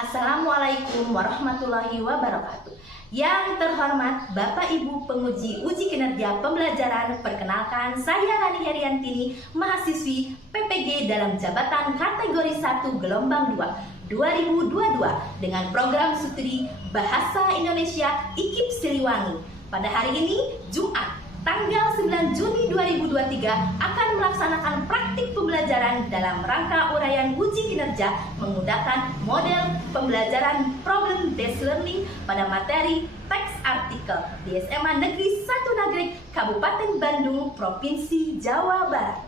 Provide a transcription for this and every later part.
Assalamualaikum warahmatullahi wabarakatuh. Yang terhormat Bapak Ibu penguji uji kinerja pembelajaran, perkenalkan saya Rani Heriantini, mahasiswi PPG dalam jabatan kategori 1 gelombang 2 2022 dengan program studi Bahasa Indonesia IKIP Siliwangi. Pada hari ini, Jumat, tanggal 9 Juni 2023 akan melaksanakan praktik pembelajaran dalam rangka uraian uji kinerja menggunakan model pembelajaran problem based learning pada materi teks artikel di SMA Negeri 1 Nagreg, Kabupaten Bandung, Provinsi Jawa Barat.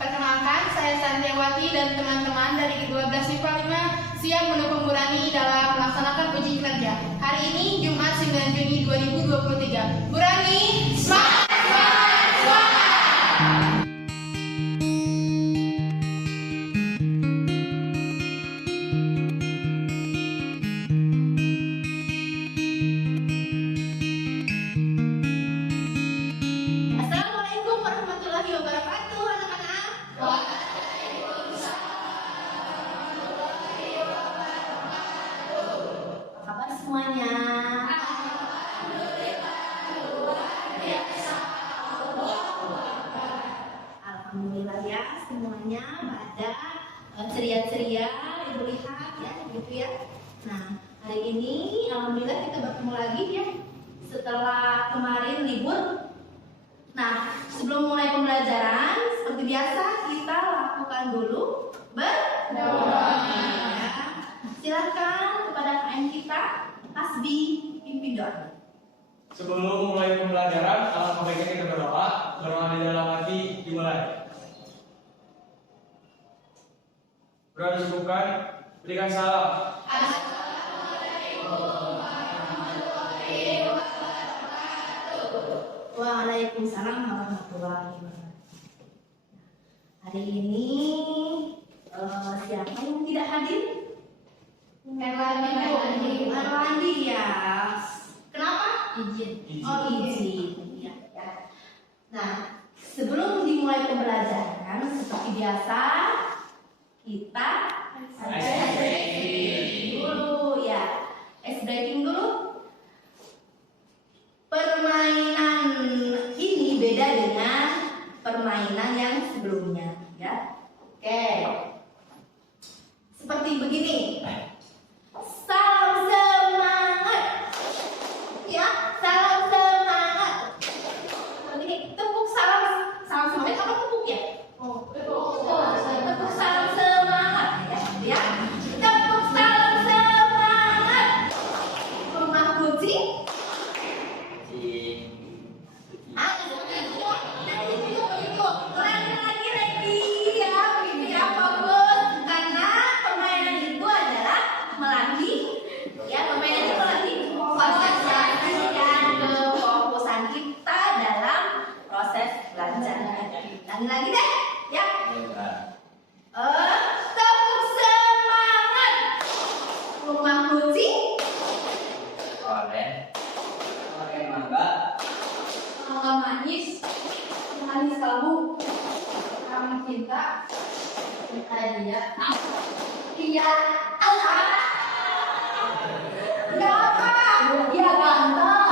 Perkenalkan, saya Santiawati dan teman-teman dari 12 MIPA 5 siap mendukung Bu Rani dalam melaksanakan uji kinerja. Hari ini Jumat 9 Juni 2023. Bu Rani, semangat! Assalamualaikum warahmatullahi wabarakatuh, anak-anak. Apa kabar semuanya? Alhamdulillah ya, semuanya pada ceria-ceria, Ibu lihat ya, gitu ya. Nah, hari ini alhamdulillah kita bertemu lagi ya setelah kemarin libur. Nah, sebelum mulai pembelajaran, seperti biasa kita lakukan dulu berdoa. Ya. Silakan kepada KM kita, Hasbi pimpin doa. Sebelum mulai pembelajaran, alangkah baiknya kita berdoa. Berdoa di dalam hati dimulai. Berdoa disebutkan, berikan salam. Waalaikumsalam warahmatullahi wabarakatuh. Hari ini siapa yang tidak hadir? Erlandi ya. Kenapa? Izin. Oh, izin. Ya, ya. Nah, sebelum dimulai pembelajaran seperti biasa kita ice breaking dulu ya. Ice breaking dulu. Permainan ini beda dengan permainan yang sebelumnya ya. Oke. Seperti begini. Salam semangat. Ya, salam semangat. Begini, tepuk salam. Salam semangat apa tepuk ya? Tepuk salam semangat ya. Tepuk salam semangat. Rumah kucing. Lagi deh, ya. Tepuk semangat. Rumah kucing. Oren mangga. Malam manis, manis kalbu, kamu cinta, dia. Iya, Allah. Enggak apa, dia ganteng.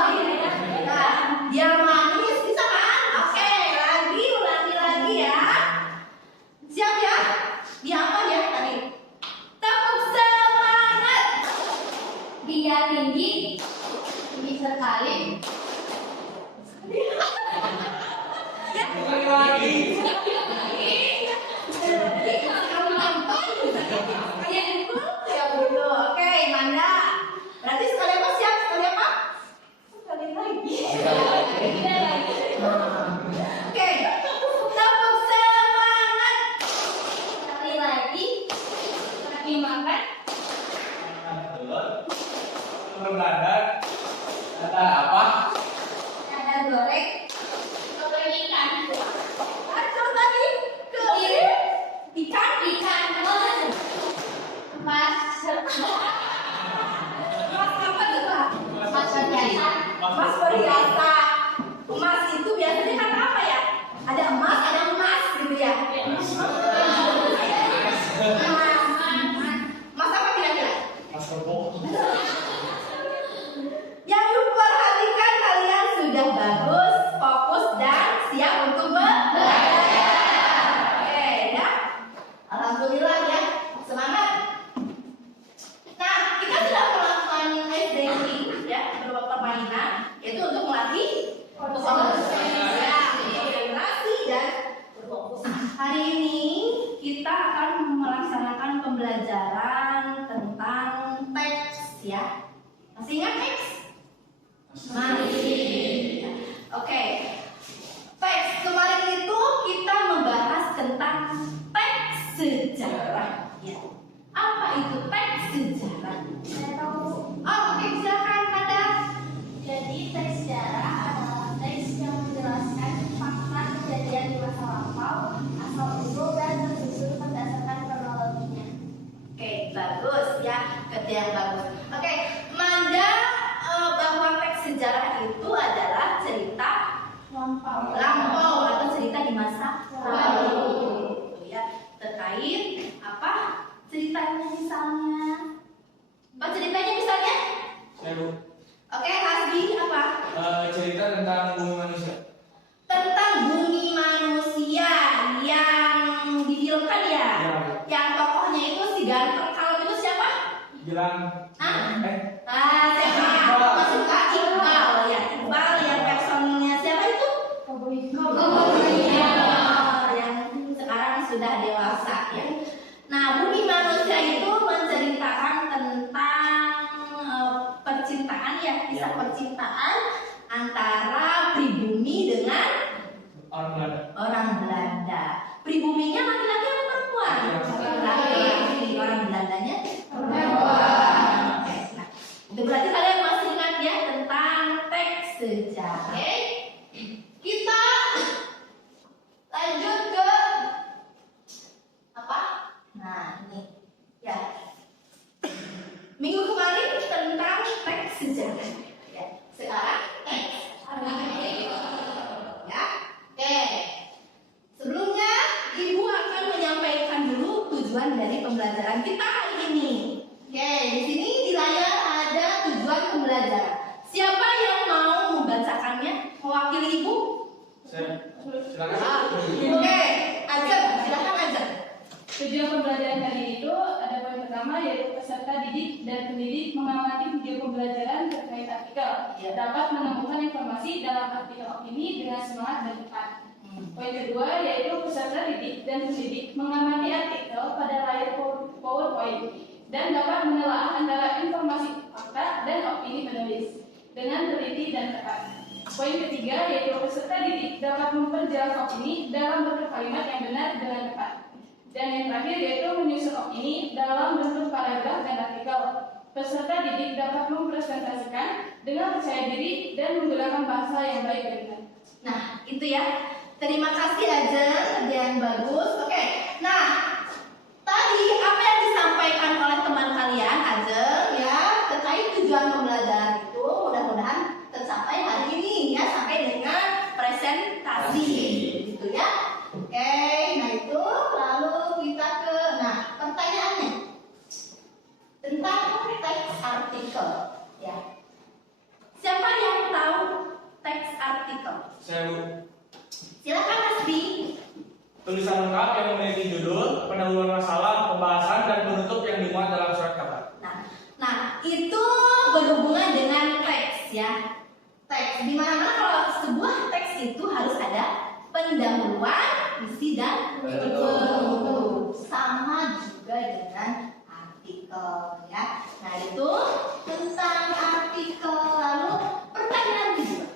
Dia manis, bisa kan? Oke, lagi, ulangi lagi ya. Siap ya? Dia apa ya tadi? Tepuk semangat. Dia tinggi, tinggi sekali. Lagi. Oke, Manda. Berarti sekali apa siap? Sekali apa? Sekali lagi. Oke, tepuk semangat. Sekali lagi. Lagi makan. Mendadak. Ada apa? Ada goreng. Goreng ikan. Acur tadi. Ikan. Mas. Mas apa tuh, Pak? Mas perhiasan. Mas perhiasan. Emas itu biasanya kan apa ya? Ada emas gitu ya. Emas. sejarah. Ya. Apa itu teks sejarah? Saya tahu. Oh, oke, silakan Nada. Jadi teks sejarah adalah teks yang menjelaskan fakta kejadian di masa lampau, asal usul dan tersusun berdasarkan kronologinya. Oke, bagus ya, kerja yang bagus. Oke, Manda, bahwa teks sejarah itu adalah cerita Lampau. lampau atau cerita di masa lalu. Ya, terkait apa ceritanya misalnya? Apa ceritanya misalnya? Saya Bu. Oke, Hasbi apa? Cerita tentang bumi manusia. Tentang bumi manusia yang difilmkan ya. Ya. Yang tokohnya itu si ganteng kalau itu siapa? Bilang. Ah? Eh. Siapa? Iqbal. Masuk Iqbal ya. Iqbal yang personnya siapa itu? Yang sekarang sudah dewasa ya. Nah, bumi manusia itu menceritakan tentang percintaan ya, kisah percintaan antara pribumi dengan Orang Belanda. orang Belanda. Pribuminya laki-laki atau perempuan? Laki-laki. Orang Belandanya perempuan. Oke, nah, itu berarti kalian masih ingat ya tentang teks sejarah. Oke. Kita lanjut ke apa? Nah, ini ya. Minggu kemarin tentang teks sejarah. Ya. Sekarang teks ya. Oke. Sebelumnya Ibu akan menyampaikan dulu tujuan dari pembelajaran kita hari ini. Oke, di sini di layar ada tujuan pembelajaran. Siapa yang mau membacakannya? Mewakili Ibu? Saya. Silakan. Oke, Ajeng, silakan Ajeng. Tujuan pembelajaran kali ini itu ada poin pertama yaitu peserta didik dan pendidik mengamati video pembelajaran terkait artikel. Ya. Dapat menemukan informasi dalam artikel opini dengan semangat dan tepat. Poin kedua yaitu peserta didik dan pendidik mengamati artikel pada layar PowerPoint dan dapat menelaah antara informasi fakta dan opini penulis dengan teliti dan tepat. Poin ketiga yaitu peserta didik dapat memperjelas opini dalam bentuk kalimat yang benar dengan tepat. Dan yang terakhir yaitu menyusun opini dalam bentuk paragraf dan artikel. Peserta didik dapat mempresentasikan dengan percaya diri dan menggunakan bahasa yang baik dan benar. Nah, itu ya. Terima kasih Ajeng, kerja yang bagus. Oke, nah tadi apa yang disampaikan oleh teman kalian Ajeng ya terkait tujuan pembelajaran itu mudah-mudahan tercapai hari ini ya sampai dengan presentasi gitu ya. Oke, nah itu lalu kita ke pertanyaannya tentang teks artikel ya. Siapa yang tahu teks artikel? Saya Bu. Silakan Hasbi. Tulisan lengkap yang memiliki judul, pendahuluan masalah, pembahasan, dan penutup yang dimuat dalam surat kabar. Nah, itu berhubungan dengan teks ya. Teks, di mana kalau sebuah teks itu harus ada pendahuluan, isi dan penutup. Sama juga dengan artikel ya. Nah, itu tentang artikel. Lalu pertanyaan kedua.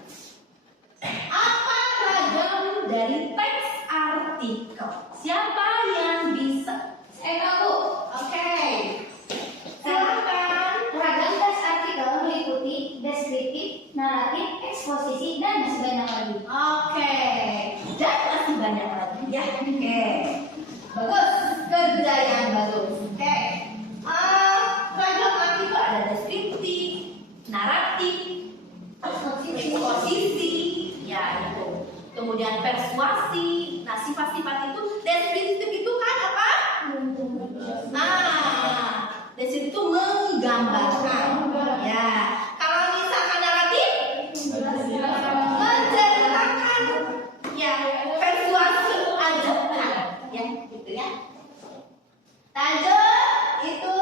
Apa ragam dari teks artikel? Siapa yang bisa? Saya tahu. Oke. Silakan. Ragam teks artikel meliputi deskriptif, naratif, eksposisi, dan masih banyak lagi. Oke. Dan masih banyak lagi ya. Oke. Bagus. Kerja yang bagus. Oke. Ragam artikel ada deskriptif, naratif, eksposisi, ya itu. Kemudian persuasi. Nah, sifat-sifat itu deskriptif itu kan apa? Deskriptif itu menggambarkan. Ya. Kalau misalkan naratif menceritakan. Ya, persuasi ajakan. Ya, gitu ya. Lanjut, itu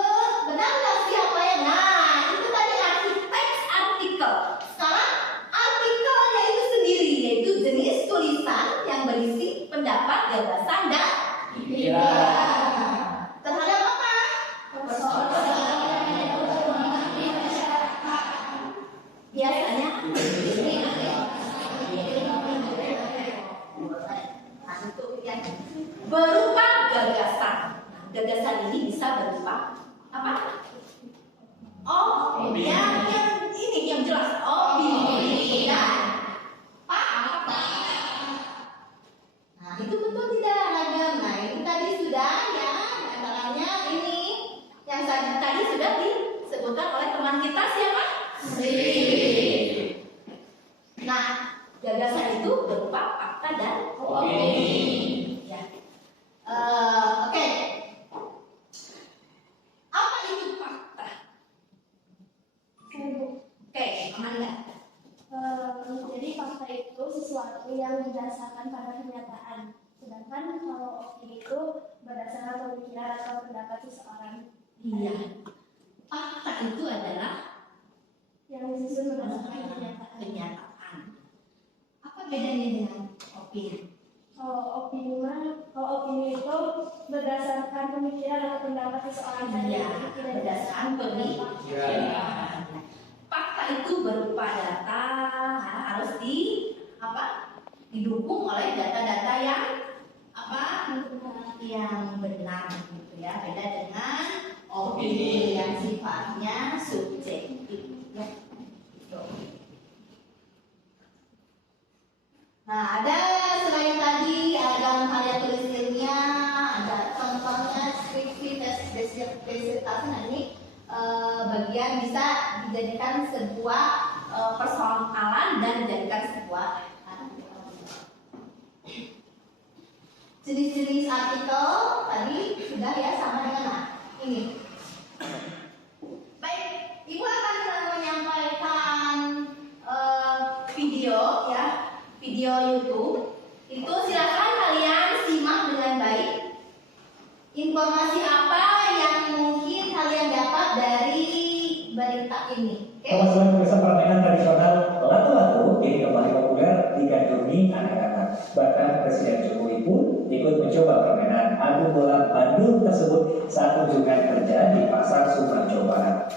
benar nggak siapa yang? Nah, itu tadi arti teks artikel. Sekarang artikelnya itu sendiri, yaitu jenis tulisan yang berisi pendapat, gagasan, dan ide. Terhadap apa? gagasan ini bisa berupa apa? Oh, Opini. yang ini yang jelas opini dan fakta. Nah, itu betul tidak Ragam? Nah, itu tadi sudah ya, antaranya ini yang tadi sudah disebutkan oleh teman kita siapa? Nah, gagasan itu berupa fakta dan opini. Ya. Oke. Apa itu fakta? Oke, Amanda. Jadi fakta itu sesuatu yang didasarkan pada kenyataan. Sedangkan kalau opini itu berdasarkan pemikiran atau pendapat seseorang Iya. Fakta itu adalah yang disusun berdasarkan kenyataan. kenyataan. Apa bedanya dengan opini? Kalau opini itu berdasarkan pemikiran atau pendapat seseorang saja. Iya, Jadi tidak berdasarkan pemikiran. Fakta itu berupa data, harus didukung oleh data-data yang yang benar gitu ya. Beda dengan opini yang sifatnya subjektif. Ya. Gitu. Nah, ada selain tadi ada karya tulis ilmiah, ada contohnya skripsi, tes disertasi. Nah, ini bagian bisa dijadikan sebuah persoalan dan dijadikan sebuah jenis-jenis artikel tadi sudah ya sama dengan ini. Baik, Ibu akan menyampaikan video ya, video YouTube. Itu silakan kalian simak dengan baik. Informasi apa yang mungkin kalian dapat dari berita ini? Oke? Teman-teman pemirsa, permainan tradisional lato-lato kini kembali populer digandrungi anak-anak. Bahkan Presiden Jokowi pun ikut mencoba permainan adu bola Bandung tersebut saat kunjungan kerja di Pasar Subang, Jawa Barat.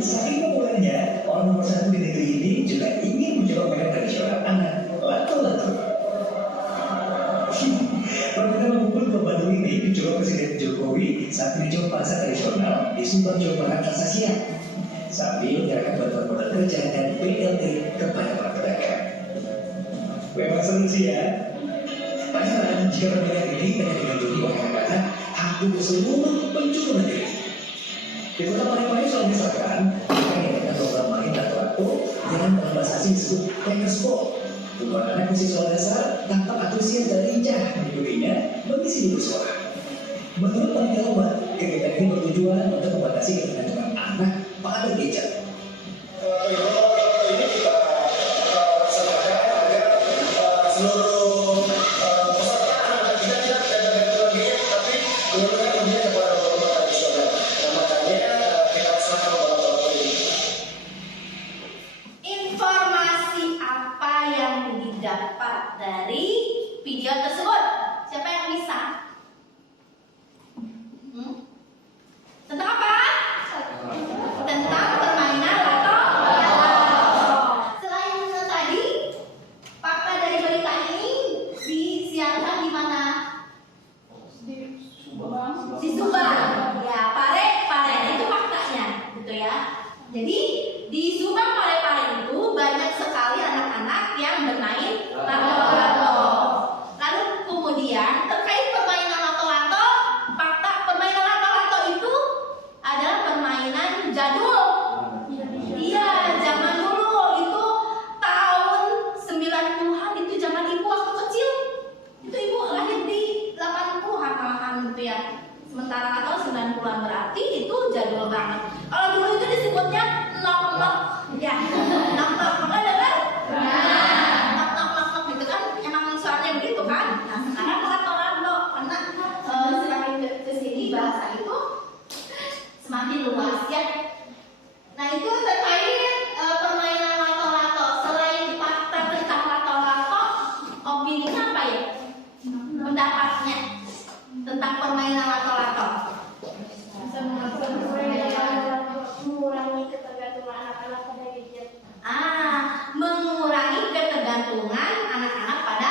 Saking populernya, orang nomor satu di negeri ini juga ingin mencoba permainan tradisional anak lato-lato. Permainan memukul ke Bandung ini dicoba Presiden Jokowi saat meninjau pasar tradisional di Subang, Jawa Barat Selasa siang, sambil menyerahkan bantuan modal kerja dan BLT kepada para pedagang. Memang seru sih ya. Padahal jika permainan ini hanya digandrungi oleh anak-anak hampir seluruh penjuru negeri. Di kota Palembang, Sulawesi Selatan, mereka mengadakan lomba main lato-lato dengan dalam bahasa asing disebut Tengersball. Puluhan anak usia sekolah dasar tampak antusias dan lincah mengikutinya mengisi dulu suara. Menurut panitia lomba, kegiatan ini bertujuan untuk membatasi ketergantungan anak pada gadget. Ini kita laksanakan agar seluruh peserta anak-anak kita tidak tergantung gadget, tapi benar-benar lebih kepada lomba tradisional. Nah, makanya kita laksanakan lomba ini. Informasi apa yang didapat dari video tersebut? Siapa yang bisa? Tentang apa? Tentang permainan lato-lato. Selain tadi, fakta dari berita ini disiarkan di mana? Di Subang. Ya, Pare itu faktanya, gitu ya. Jadi di Subang Pare itu banyak sekali anak-anak yang bermain lato-lato. Lalu kemudian terkait permainan lato-lato, fakta permainan lato-lato itu adalah permainan jadul. Iya, zaman dulu itu tahun 90-an, itu zaman ibu waktu kecil. Itu ibu lahir di 80-an malahan gitu ya. Sementara atau 90-an berarti itu jadul banget. Kalau dulu itu disebutnya nok-nok, ya. Nok-nok, makanya dengar? Nok-nok gitu kan, emang soalnya begitu kan. Nah, sekarang lato-lato karena semakin ke sini bahasa itu semakin luas ya. Nah, itu terkait permainan lato-lato. Selain fakta tentang lato-lato, opininya apa ya? Pendapatnya tentang permainan lato-lato. Mengurangi ketergantungan anak-anak pada gadget. Mengurangi ketergantungan anak-anak pada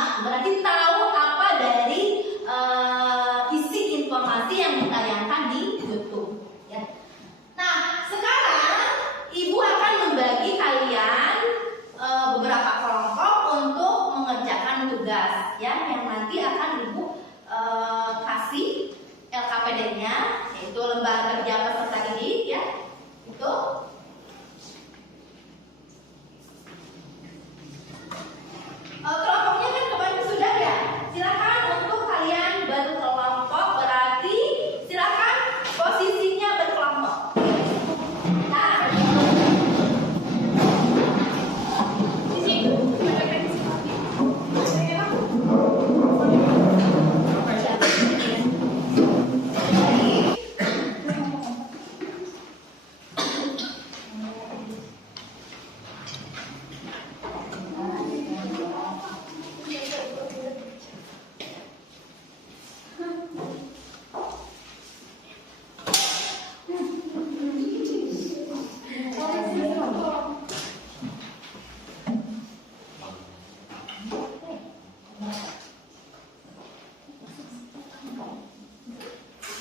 menyimak berarti tahu apa dari isi informasi yang ditayangkan di YouTube. Ya. Nah, sekarang Ibu akan membagi kalian beberapa kelompok untuk mengerjakan tugas, ya, yang nanti akan Ibu kasih LKPD-nya, yaitu lembar kerja peserta didik, ya, itu. Kelompoknya kan kemarin sudah ya. Silakan untuk kalian berkelompok, berarti silakan posisinya berkelompok. Nah, di situ.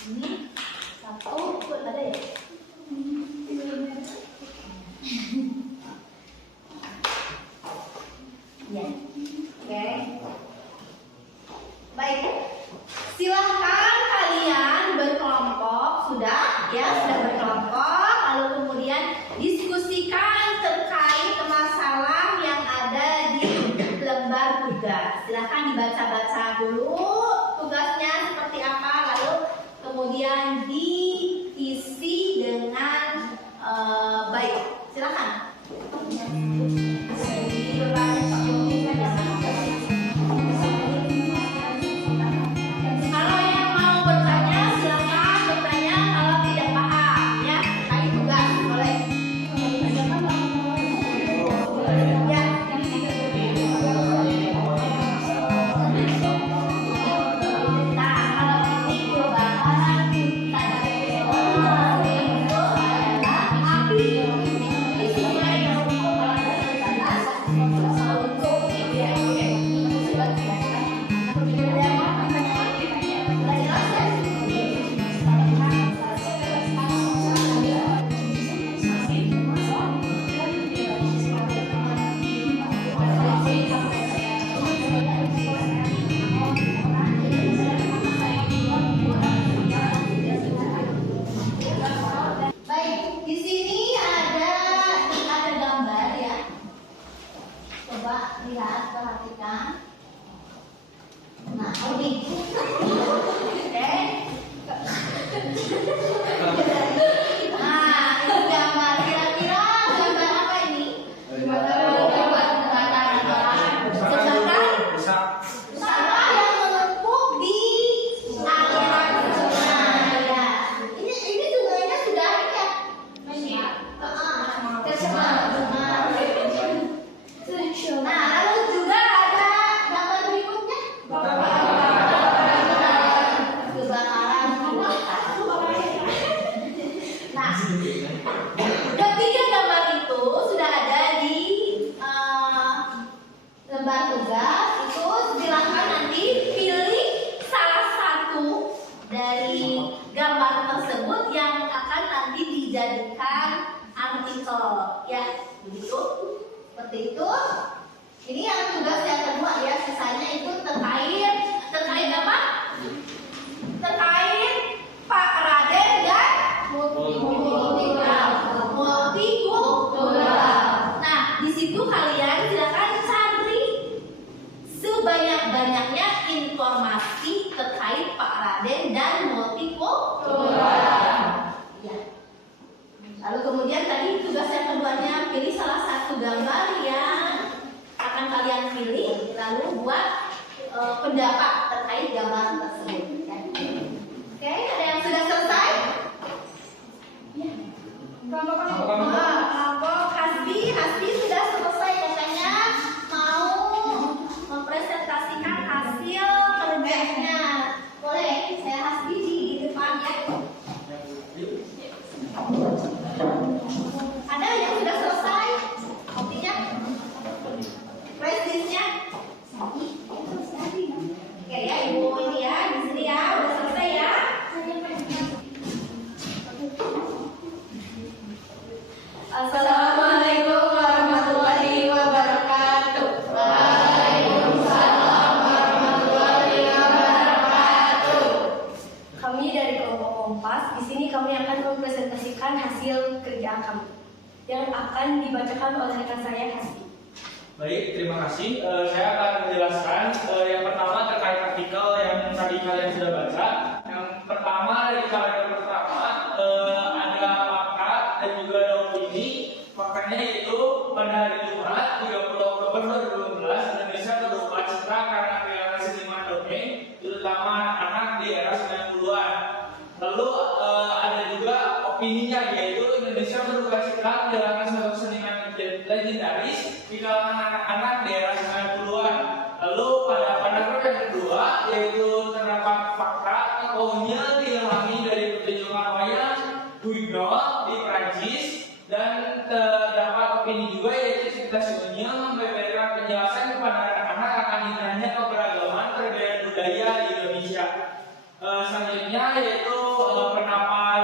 Ini satu, ada ya? Ya, oke. Baik, silahkan kalian berkelompok, sudah ya, sudah berkelompok, lalu kemudian diskusikan terkait masalah yang ada di lembar tugas. Silahkan dibaca-baca dulu tugasnya seperti apa, lalu kemudian diisi dengan baik. Silakan. Kalau yang mau bertanya silakan bertanya, kalau tidak paham ya terkait tugas boleh. Ya. Nah, kalau ini perubahan itu adalah api. Baik, di sini ada gambar ya. Coba lihat, perhatikan. Nah, ini. Oke. Nah, ini gambar. Kira-kira gambar apa ini? Pesawat yang mengepuk di aliran sungai. Ya. Ini sungainya sudah ada. Nah, lalu juga ada gambar berikutnya. Kebakaran hutan. Nah, ketiga gambar itu sudah ada di lembar tugas. Itu silakan nanti pilih salah satu dari gambar tersebut yang akan nanti dijadikan artikel, ya, begitu. Seperti itu. Ini yang tugas yang kedua ya, sisanya itu terkait apa? Terkait Pak Raden dan multikultural. Nah, di situ kalian silakan cari sebanyak-banyaknya informasi terkait Pak Raden dan multikultural. Ya. Lalu kemudian tadi tugas yang keduanya pilih salah satu gambar yang akan kalian pilih, lalu buat pendapat terkait gambar tersebut. Oke, ada yang sudah selesai? Ya. Kelompok Hasbi sudah selesai katanya, mau mempresentasikan hasil kerjanya. Boleh, saya Hasbi di depan ya. Ada yang sudah selesai? Kopinya? Prestisnya? hasil kerjaan kami yang akan dibacakan oleh rekan saya Hasti. Baik, terima kasih. Saya akan menjelaskan yang pertama terkait artikel yang tadi kalian sudah baca. Yang pertama dari paragraf pertama ada fakta dan juga ada opini. Faktanya yaitu pada hari Jumat 30 Oktober 2012 Indonesia berduka cita karena kehilangan seniman dongeng, terutama anak di era 90-an. Lalu ada juga opininya yaitu Indonesia berduka cita kehilangan satu seniman legendaris di kalangan anak-anak di era 90-an. Lalu pada paragraf yang kedua yaitu terdapat fakta tokohnya diilhami dari pertunjukan wayang Huguenot di Prancis, dan terdapat opini juga yaitu cerita satunya memberikan penjelasan kepada anak-anak akan indahnya keberagaman perbedaan budaya di Indonesia. Selanjutnya yaitu pendapat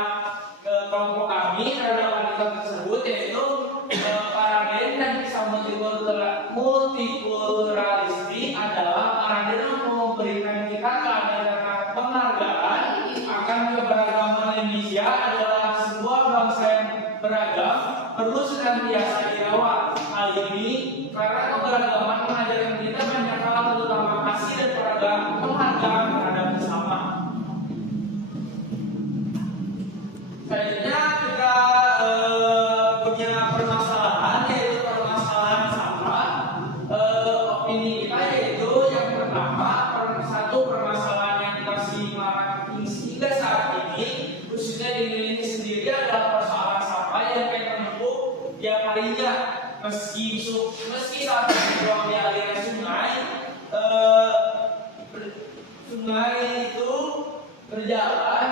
kelompok kami terhadap artikel tersebut yaitu paraden dan kisah multikulturalistik adalah paraden yang memberikan kita keadaan penghargaan akan keberagaman Indonesia adalah sebuah bangsa yang beragam perlu senantiasa dirawat. Hal ini karena keberagaman mengajarkan kita banyak hal terutama kasih dan penghargaan terhadap sesama. Selanjutnya kita punya permasalahan yaitu permasalahan sampah. Opini kita yaitu yang pertama satu permasalahan yang masih marak hingga saat ini khususnya di Indonesia sendiri adalah persoalan sampah yang kayak menumpuk tiap harinya meski saat dibuang di aliran sungai. Sungai itu berjalan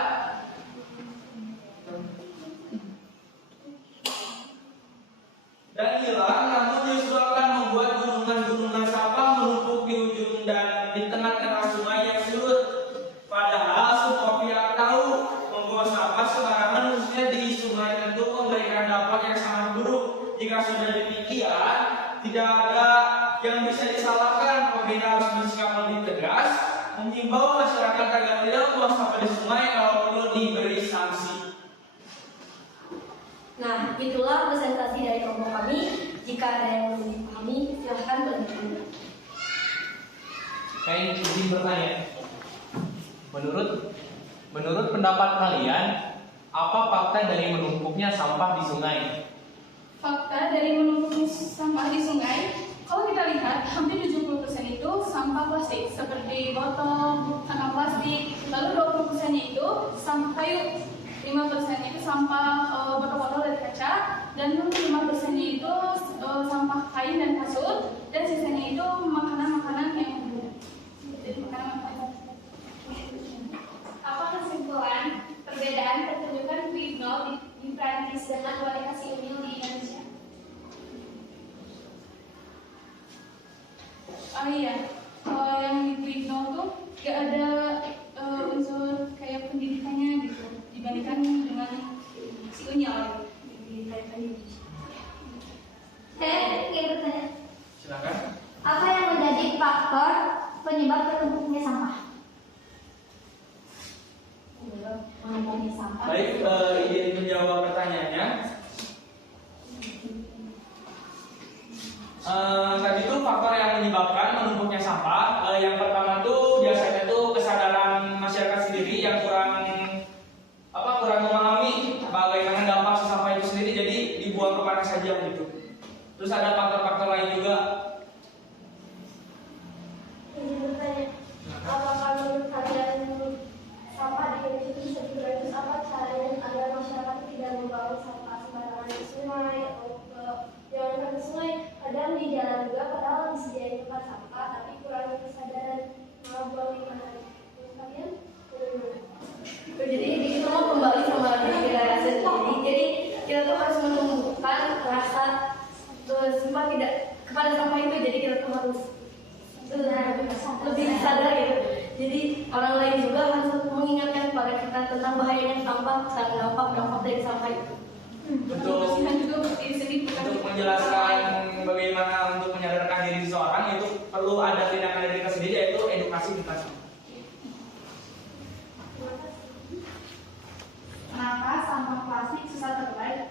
dan hilang, namun justru akan membuat gunungan-gunungan sampah menumpuk di ujung dan di tengah-tengah sungai yang surut. Padahal semua pihak tahu membuang sampah sembarangan khususnya di sungai tentu memberikan dampak yang sangat buruk. Jika sudah demikian, tidak ada yang bisa disalahkan. Pemerintah harus bersikap lebih tegas, menghimbau masyarakat agar tidak membuang sampah di sungai, kalau perlu diberi sanksi. Nah, itulah presentasi dari kelompok kami. Jika ada yang belum dipahami, silahkan bertanya. Saya ingin bertanya, menurut pendapat kalian, apa fakta dari menumpuknya sampah di sungai? Fakta dari menumpuknya sampah di sungai, kalau kita lihat hampir 70% itu sampah plastik seperti botol, kantong plastik, lalu 20%-nya itu sampah kayu, 5% itu sampah botol-botol dari kaca, dan 5%-nya itu sampah kain dan kasur, dan sisanya itu makanan-makanan yang makanan-makanan. Apa kesimpulan perbedaan pertunjukan Huguenot di Prancis dengan kualitas Unil di Indonesia? Iya, yang di Huguenot tuh gak ada unsur kayak pendidikannya gitu dibandingkan dengan si Unyal di Indonesia. Saya ingin bertanya, Silakan. apa yang menjadi faktor penyebab bertumpuknya sampah? Mengumpulkan sampah. Baik, izin menjawab pertanyaannya. Tadi itu faktor yang menyebabkan menumpuknya sampah. Yang pertama tuh biasanya tuh kesadaran masyarakat sendiri yang kurang memahami bagaimana dampak si sampah itu sendiri, jadi dibuang kemana saja begitu. Terus ada faktor-faktor lain juga. Ingin bertanya, apakah menurut kalian sampah di Indonesia itu bisa diberantas? Apa caranya agar masyarakat tidak membawa sampah sembarangan di sungai atau jangan ke sungai? Kadang di jalan juga padahal disediain tempat sampah, tapi kurangnya kesadaran mau buang di mana. Menurut kalian? Jadi itu semua kembali sama diri kita sendiri. Jadi kita tuh harus menumbuhkan rasa sumpah tidak kepada sampah itu. Jadi kita tuh harus lebih sadar gitu. Jadi orang lain juga harus mengingatkan kepada kita tentang bahayanya sampah dan dampak dari sampah itu. Untuk menjelaskan bagaimana untuk menyadarkan diri seseorang itu perlu ada tindakan dari kita sendiri, yaitu edukasi kita. Kenapa sampah plastik susah terurai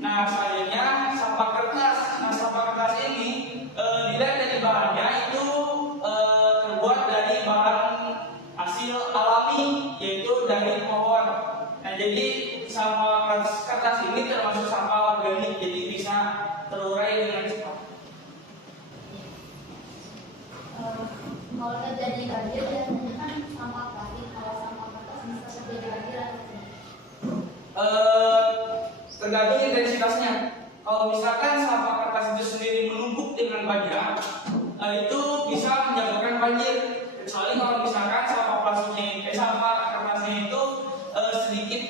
Nah, selanjutnya sampah kertas. Nah, sampah kertas ini dilihat dari bahannya itu terbuat dari bahan hasil alami, yaitu dari pohon. Nah, jadi sampah kertas ini termasuk sampah organik, jadi bisa terurai dengan cepat. Kalau terjadi banjir biasanya kan sampah plastik, kalau sampah kertas bisa terjadi banjir atau tidak? Tergantung intensitasnya. Kalau misalkan sampah kertas itu sendiri menumpuk dengan banyak, itu bisa menyebabkan banjir. Kecuali kalau misalkan sampah plastiknya, sampah kertasnya itu sedikit.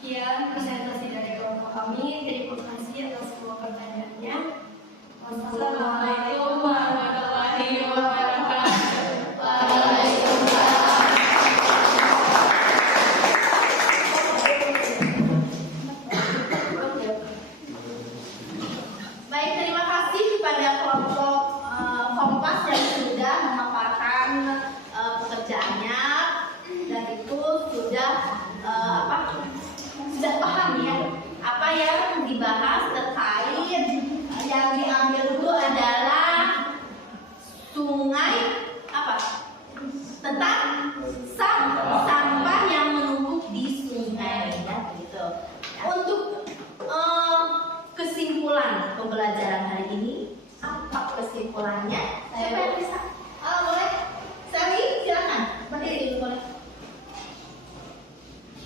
Sekian presentasi dari kelompok kami. Terima kasih atas semua pertanyaannya. Wassalamualaikum warahmatullahi wabarakatuh. Baik, terima kasih kepada kelompok Kompas yang sudah memaparkan pekerjaannya dan itu sudah sudah paham ya apa yang dibahas terkait yang diambil dulu adalah sungai tentang sampah yang menumpuk di sungai ya gitu. Untuk kesimpulan pembelajaran hari ini, apa kesimpulannya? Siapa yang bisa? Boleh? Sally, silakan. Berdiri boleh.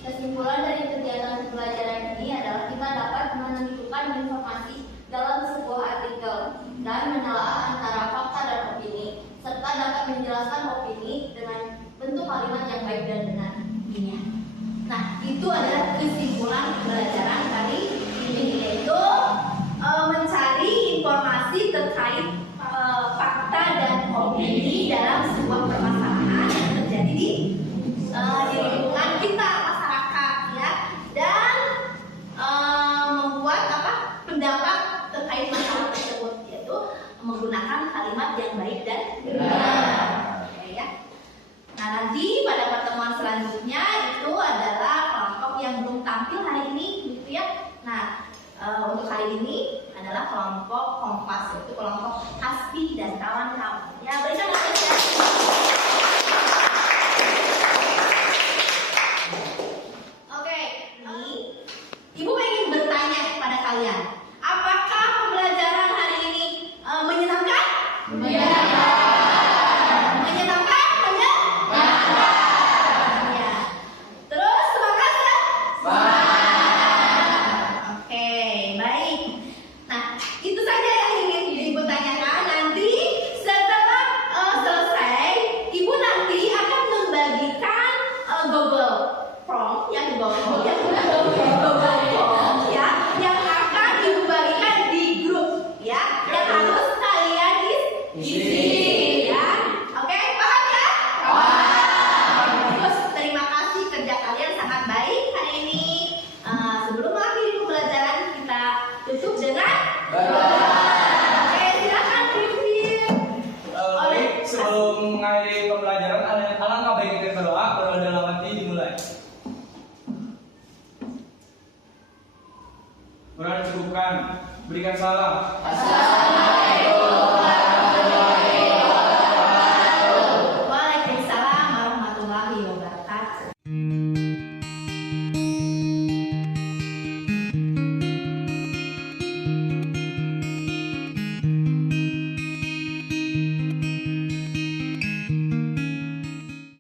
Kesimpulan dari kegiatan pembelajaran ini adalah kita dapat menentukan informasi dalam sebuah artikel dan menelaah antara fakta dan opini, serta dapat menjelaskan opini dengan bentuk kalimat yang baik dan benar. Nah, itu adalah kesimpulan pembelajaran hari ini, yaitu mencari informasi terkait fakta dan opini dalam sebuah permasalahan yang terjadi di lingkungan kita masyarakat ya, dan membuat pendapat terkait masalah tersebut, yaitu menggunakan kalimat yang baik dan benar. Oke, ya. Nah, nanti pada pertemuan selanjutnya itu adalah kelompok yang belum tampil hari ini gitu ya. Nah, untuk hari ini adalah kelompok Kompas, yaitu kelompok Hasbi dan kawan-kawan. Ya, berikan apresiasi. Oke, ini Ibu ingin bertanya kepada kalian, apakah pembelajaran hari ini menyenangkan? Menyenangkan? Ya. Terus semangat ya? Oke, baik. Nah, itu saja yang ingin Ibu tanyakan. Nanti setelah selesai, Ibu nanti akan membagikan Google Form yang Google Form ya, yang akan Ibu bagikan di grup ya, yang harus kalian isi ya. Oke, paham ya? Terus terima kasih, kerja kalian sangat baik hari ini. Sebelum mengakhiri pembelajaran, kita tutup dengan oke, silakan review. Baik, sebelum mengakhiri pembelajaran, alangkah baik kita berdoa. Berdoa dalam hati dimulai. Berdoa cukupkan, berikan salam.